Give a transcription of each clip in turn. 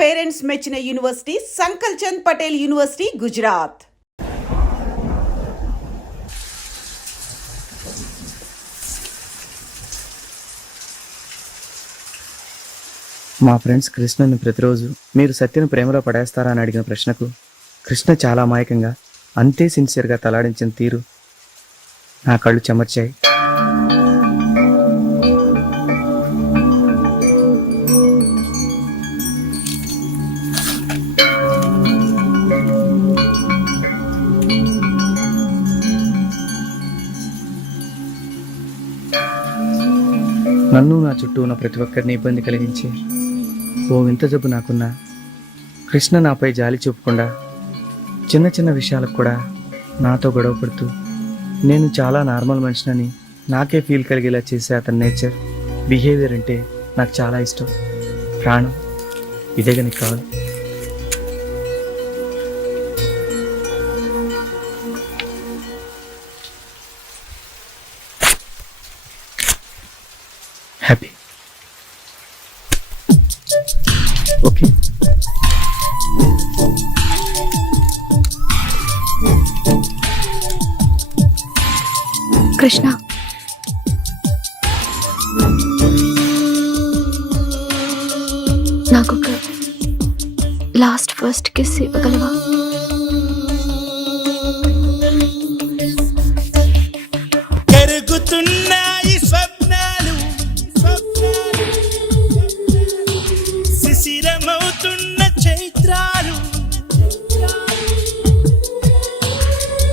Parents మెచ్చిన university సంకల్ Chand Patel university, Gujarat. మా friends కృష్ణని ప్రతిరోజు మీరు సత్యను ప్రేమలో పడేస్తారా అని అడిగిన ప్రశ్నకు కృష్ణ చాలా అమాయకంగా అంతే సిన్సియర్గా తలాడించిన తీరు నా కళ్ళు చెమర్చాయి. నన్ను నా చుట్టూ ఉన్న ప్రతి ఒక్కరిని ఇబ్బంది కలిగించి ఓ వింత జబ్బు నాకున్నా కృష్ణ నాపై జాలి చూపకుండా చిన్న చిన్న విషయాలకు కూడా నాతో గొడవ పడుతూ నేను చాలా నార్మల్ మనిషినని నాకే ఫీల్ కలిగేలా చేసే అతని నేచర్, బిహేవియర్ అంటే నాకు చాలా ఇష్టం, ప్రాణం. ఇదే నీకు కావాలి. హ్యాపీ. ఓకే, కృష్ణ, నాకొక లాస్ట్ ఫస్ట్ కిస్ ఇవ్వగలవా? కరుగుతున్నాయి స్వప్నాలు, శిశిరమవుతున్న చైత్రాలు,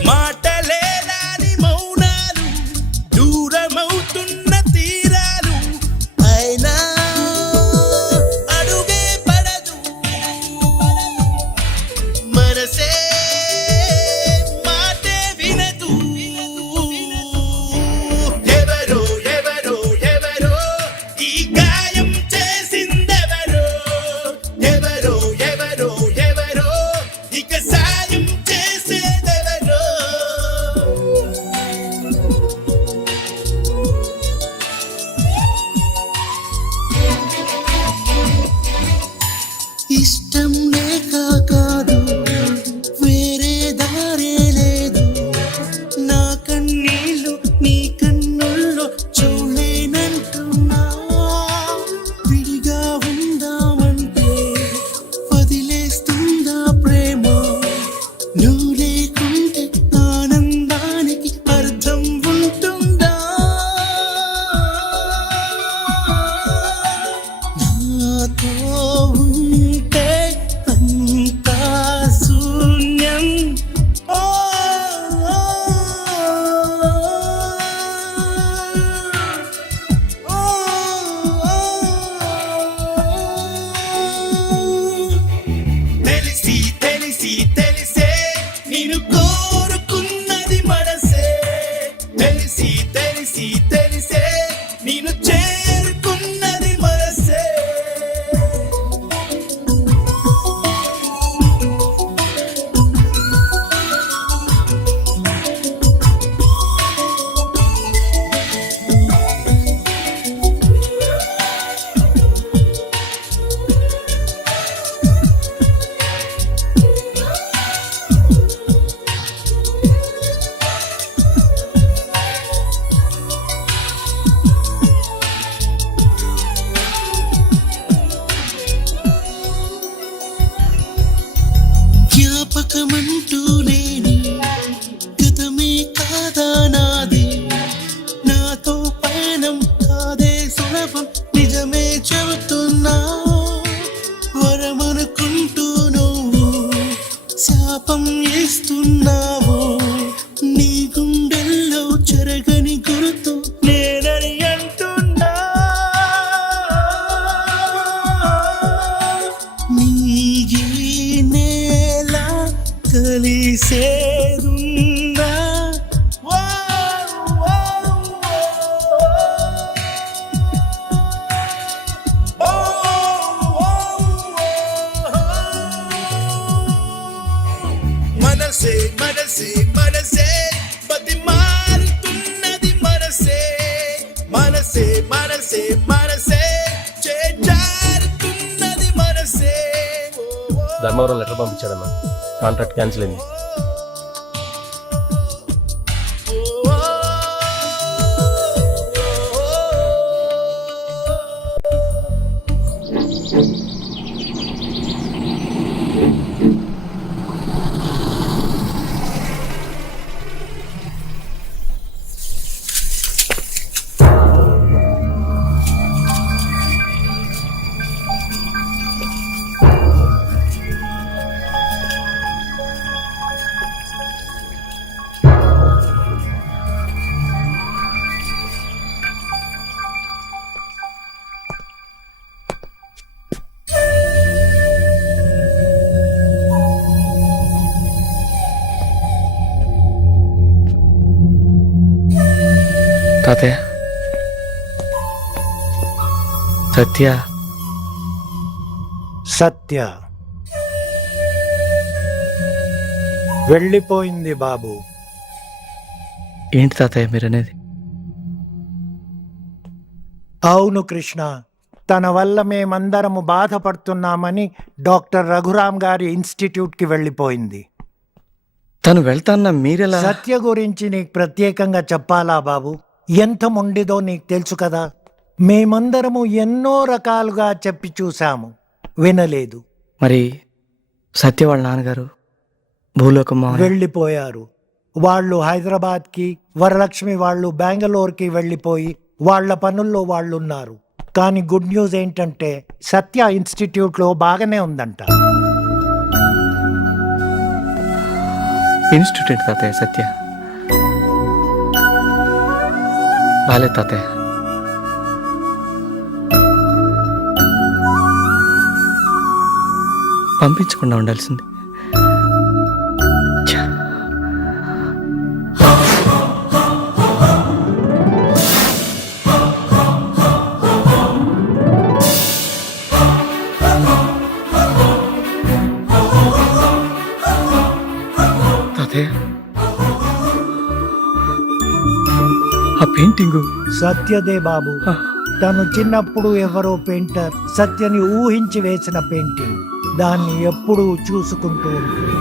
మాటలేని మౌనాలు, దూరమవుతున్న తీరాలు. అయినా అడుగే పడదు మనసే, మాటే వినదు. ఎవరో ఎవరో ఎవరో ఈ గాయం చేసిందెవరో, ఎవరో ఎవరో ఎవరో ఇక సాయం చేసేదెవరో. ఇష్టం లేక కాదు, వేరే దారే లేదు. నా కన్నీళ్ళు నీ కన్నుల్లో చూడలేనంటున్నా. విడిగా ఉందామంటే వదిలేస్తుందా ప్రేమ? నువ్వు లేకుంటే ఆనందానికి అర్థం ఉంటుందా? నాతో ఉంటే అంతా శూన్యం. ఓ, ఓ, ఓ, తెలిసి తెలిసి తెలిసే నేను కోరుకున్నది మనసే, తెలిసి తెలిసి తెలిసే నేను చేరుకున్నది మనసే. జ్ఞాపకమంటూ లేని గతమే కాదా నాది, నాతో పయనం కాదే సులభం, నిజమే చెబుతున్నా. వరమనుకుంటూ నువ్వు శాపం ఇస్తున్నావు. నీ గుండెల్లో చెరగని గుర్తు నేనని అంటున్నా. నీగి నేల కలిసేదున్నా. ఓ, ఓ, ఓ, ఓ, ఓ, మనసే మనసే మనసే బతిమాలుతున్నది మనసే, మనసే మనసే మనసే చేజారుతున్నది మనసే. ధర్మవరం లెటర్ పంపించాడమ్మా. కాంట్రాక్ట్ క్యాన్సిల్ అయింది. తాతయ్య, సత్య సత్య వెళ్ళిపోయింది బాబు. ఏంటి తాతయ్య మీరనేది? అవును కృష్ణ, తన వల్ల మేమందరము బాధపడుతున్నామని డాక్టర్ రఘురామ్ గారి ఇన్స్టిట్యూట్కి వెళ్ళిపోయింది. తను వెళ్తాన్న మీరెలా? సత్య గురించి నీకు ప్రత్యేకంగా చెప్పాలా బాబు? ఎంత మొండిదో నీకు తెలుసు కదా. మేమందరము ఎన్నో రకాలుగా చెప్పి చూశాము, వినలేదు. మరి సత్య వాళ్ళ నాన్నగారు భూలోకమ్మ వెళ్ళిపోయారు. వాళ్ళు హైదరాబాద్కి, వరలక్ష్మి వాళ్ళు బెంగళూరుకి వెళ్ళిపోయి వాళ్ళ పనుల్లో వాళ్ళు ఉన్నారు. కానీ గుడ్ న్యూస్ ఏంటంటే సత్య ఇన్స్టిట్యూట్లో బాగానే ఉందంట. ఇన్స్టిట్యూట్ తాతయ్య సత్య బాలేదు తాతయ్య. పంపించకుండా ఉండాల్సింది. ఛ. తాతయ్య, ఆ పెయింటింగు సత్యదే బాబు. తను చిన్నప్పుడు ఎవరో పెయింటర్ సత్యని ఊహించి వేసిన పెయింటింగ్. దాన్ని ఎప్పుడూ చూసుకుంటూ ఉంటుంది.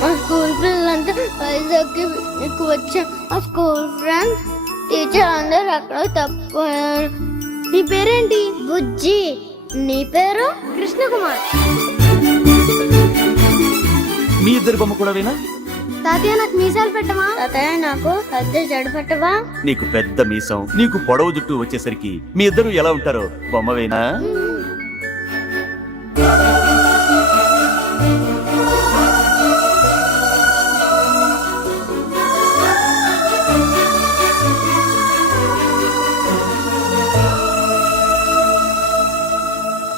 మా స్కూల్ పిల్లలంతా వైజాగ్కి పిక్నిక్ వచ్చా. మా స్కూల్ ఫ్రెండ్స్ టీచర్ అందరు అక్కడ తప్పిపోయారు. నీ పేరేంటి? బుజ్జి. నీ పేరు? కృష్ణకుమార్. మీ ఇద్దరు బొమ్మ కూడా వేనా? తాతయ్య నాకు మీసాలు పెట్టవా? తాతయ్య నాకు పెద్ద జడ పెట్టవా? నీకు పెద్ద మీసం, నీకు పొడవు జుట్టు వచ్చేసరికి మీ ఇద్దరు ఎలా ఉంటారో బొమ్మ వేనా?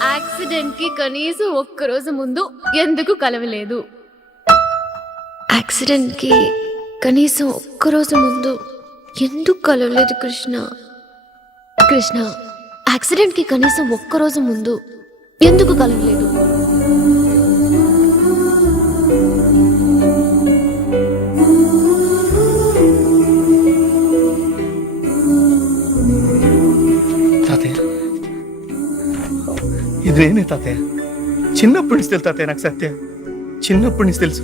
యాక్సిడెంట్ కి కనీసం ఒక్కరోజు ముందు ఎందుకు కలవలేదు? యాక్సిడెంట్ కి కనీసం ఒక్కరోజు ముందు ఎందుకు కలవలేదు కృష్ణ? కృష్ణ, యాక్సిడెంట్ కి కనీసం ఒక్కరోజు ముందు ఎందుకు కలవలేదు? తాతయ్య, ఇదేనే తాతయ్య? చిన్నప్పటి నుంచి తెలుసు తాతయ్య నాకు సత్య. చిన్నప్పటి నుంచి తెలుసు.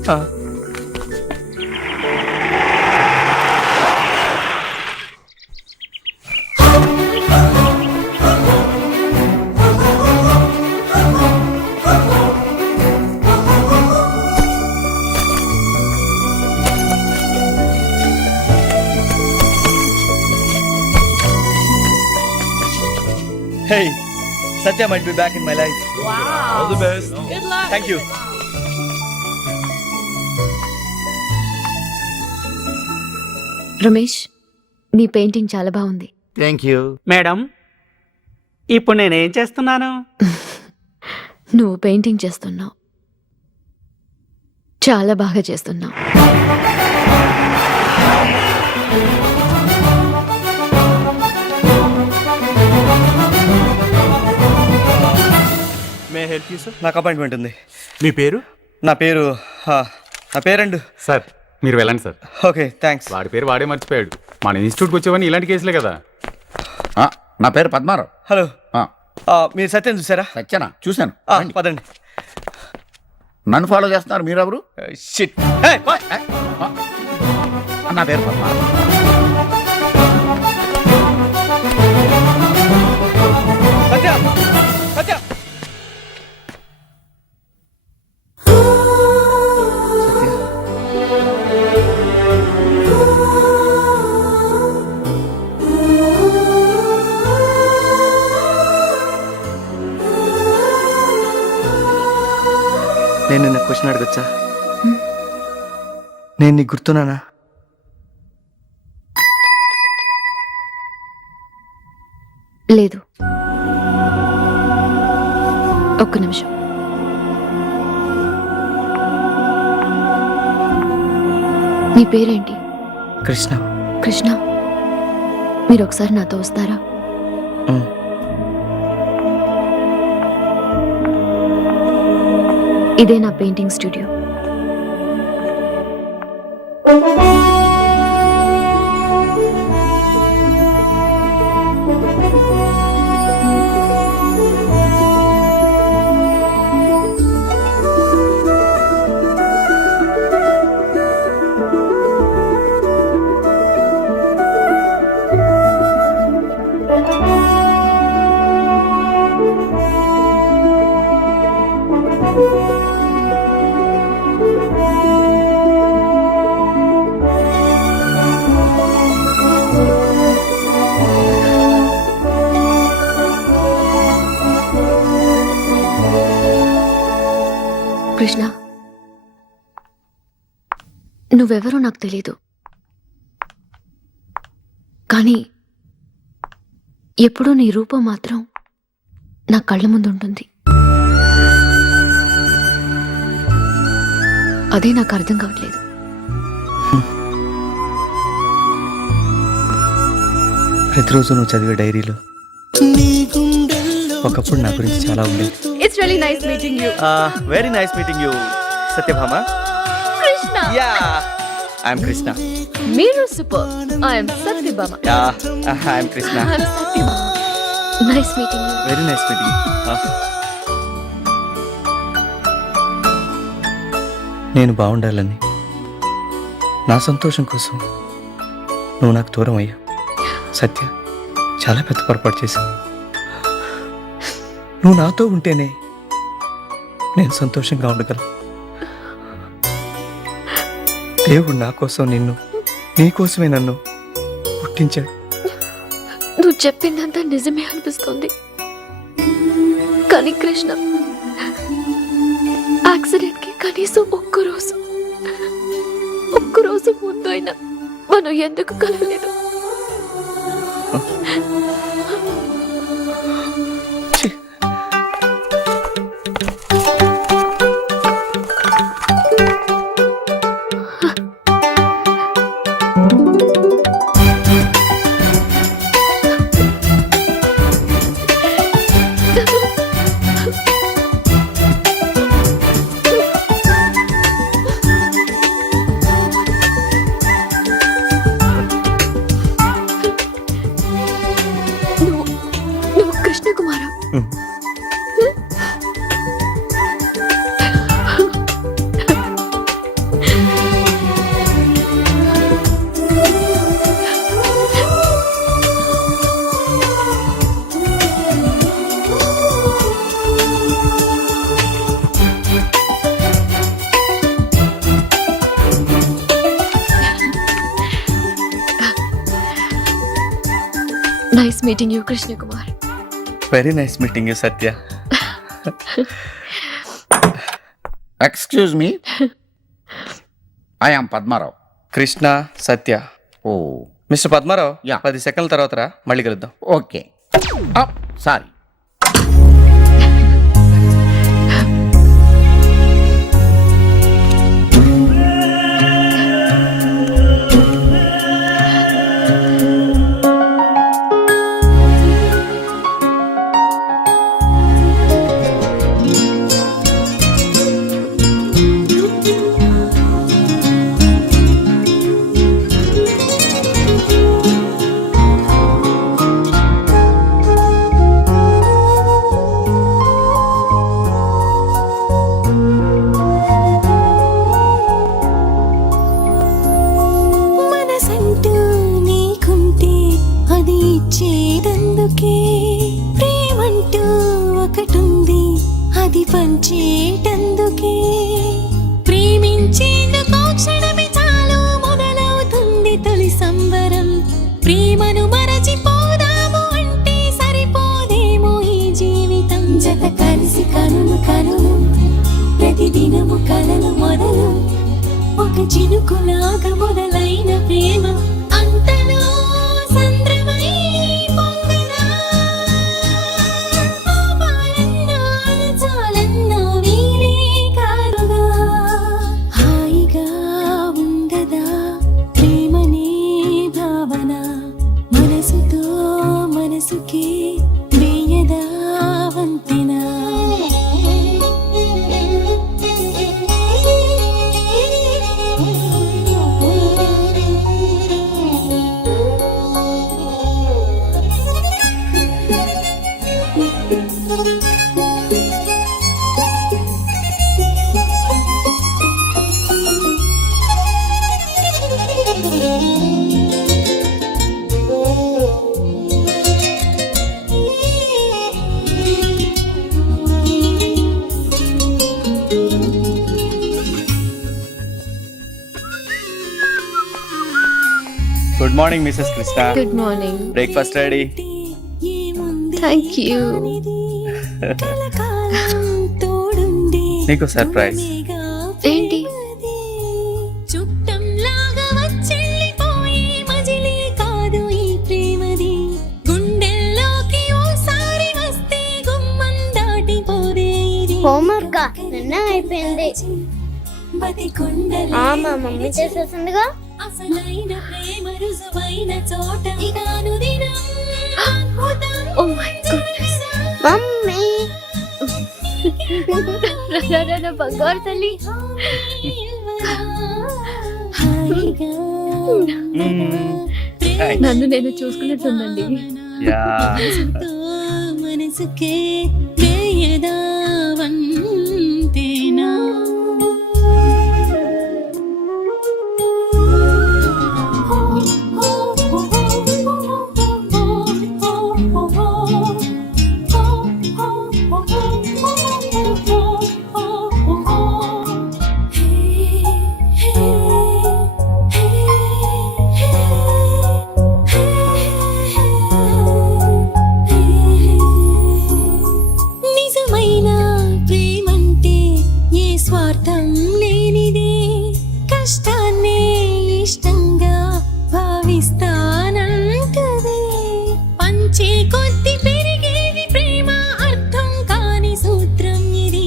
Hey, Satya might be back in my life. Wow. All the best. Good luck. Thank you. Ramesh, నీ పెయింటింగ్ చాలా బాగుంది. Thank you madam. ఇప్పుడు నేనేం చేస్తున్నాను? నువ్వు పెయింటింగ్ చేస్తున్నావు. చాలా బాగా చేస్తున్నావు. May help you sir? నాకు అపాయింట్మెంట్ ఉంది. మీ పేరు? నా పేరు నా పేరండు. సార్ మీరు వెళ్ళండి సార్. Okay thanks. వాడి పేరు వాడే మర్చిపోయాడు. మన ఇన్స్టిట్యూట్కి వచ్చేవన్నీ ఇలాంటి కేసులే కదా. నా పేరు పద్మారావు. హలో. ఆ, మీరు సత్యం చూసారా? సత్యనా? చూశాను. రండి. పదండి. నన్ను ఫాలో చేస్తున్నారు మీరెవరు? షిట్. నా పేరు పద్మారావు. సత్య సత్య నేను నిన్న క్వశ్చన్ అడగచ్చా? నేను నీకు గుర్తున్నానా? లేదు. ఒక్క నిమిషం. మీ పేరేంటి? కృష్ణ. కృష్ణ, మీరు ఒకసారి నాతో వస్తారా? ఇదే నా పెయింటింగ్ స్టూడియో. కృష్ణ, నువ్వెవరో నాకు తెలీదు, కానీ ఎప్పుడూ నీ రూపం మాత్రం నా కళ్ళ ముందు ఉంటుంది. అదే నాకు అర్థం కావట్లేదు. ప్రతిరోజు నువ్వు చదివే డైరీలో ఒకప్పుడు నా గురించి చాలా ఉండేది. It's really nice meeting you. Very nice meeting you Satyabhama. Krishna. Yeah, I'm Krishna. మీరు super. I am Satyabhama. Yeah, I'm Krishna. Nice meeting you. Very nice meeting. నేను బాగుండాలని, నా సంతోషం కోసం నువ్వు నాకు దూరం అయ్యా. సత్య, చాలా పెద్ద పొరపాటు చేశావు. నువ్వు నాతో ఉంటేనే నేను సంతోషంగా ఉండగలను. దేవుడు నా కోసం నిన్ను, నీ కోసమే నన్ను పుట్టించాడు. నువ్వు చెప్పిందంతా నిజమే అనిపిస్తుంది. కానీ కృష్ణ, యాక్సిడెంట్ కి కనీసం ఒక్కరోజు ముందు అయినా మనం ఎందుకు కలవలేదు? నువ్వు కృష్ణ కుమారా? Nice meeting you Krishna Kumar. Very nice meeting you Satya. Excuse me, I am Padmarao. Krishna, Satya. Oh, mister Padmarao, yeah. 10 సెకండ్ల తర్వాత రా, మళ్ళీ కలుద్దాం. ఓకే. సారీ. ఒకటుంది అది పంచేటందుకే ప్రేమించేందుకు క్షణమే చాలు మొదలవుతుంది తొలి సంబరం ప్రేమను మరచిపోదాము అంటే సరిపోదేమో ఈ జీవితం జత కలిసి కనులు కనులు ప్రతిదినము కలలు మొదలు ఒక చినుకులాగా మొదలైన ప్రేమ అంతలో సంద్రమై పొంగనా పాపాలన్నా చాలన్నా వీలే కాదుగా హాయిగా ఉండదా ప్రేమనే భావన మనసుతో మనసుకే వేయదా వంతెనా good morning Mrs Krishna. Good morning. Breakfast ready. Thank you. నీకు సర్ప్రైజ్. ఏంటి? చుట్టంలాగా వచ్చెళ్ళిపోయే మజిలీ కాదు ఈ ప్రేమది గుండెల్లోకి ఓసారి వస్తే గుమ్మం దాటిపోదే ఇది హోంవర్క్ నిన్న అయిపోయింది. బతికొండలే మా మమ్మీ చేసేసిందిగా. అసలైన ప్రేమ రుజువైన చోట ఇక అనుదినం అద్భుతం ఓ మై గుడ్నెస్. మమ్మీ నా బంగారు తల్లి. హాయిగా నన్ను నేను చూసుకున్నట్టుందండి. మనసుతో మనసుకే వేయదా వంతెనా నిజమైన ప్రేమంటే ఏ స్వార్థం లేనిదే కష్టాన్నే ఇష్టంగా భావిస్తానంటదే పంచే కొద్ది పెరిగేది ప్రేమ అర్థం కాని సూత్రం ఇది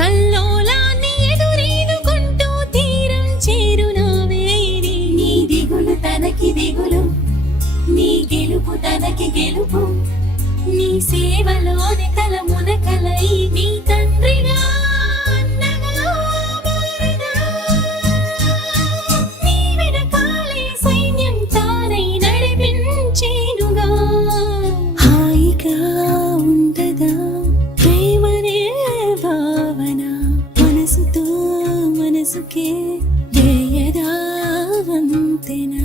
కల్లోలాన్ని ఎదురీదుకుంటూ తీరం చేరునవే ఇది నీ దిగులు తనకి దిగులు నీ గెలుపు తనకి గెలుపు నీ సేవలోని తల మునకలై నీ తండ్రిగా అన్నగా మారనా నీ వెనకాలే సైన్యం తానై నడిపించేనుగా హాయిగా ఉండదా ప్రేమనే భావన మనసుతో మనసుకే వేయదా వంతెనా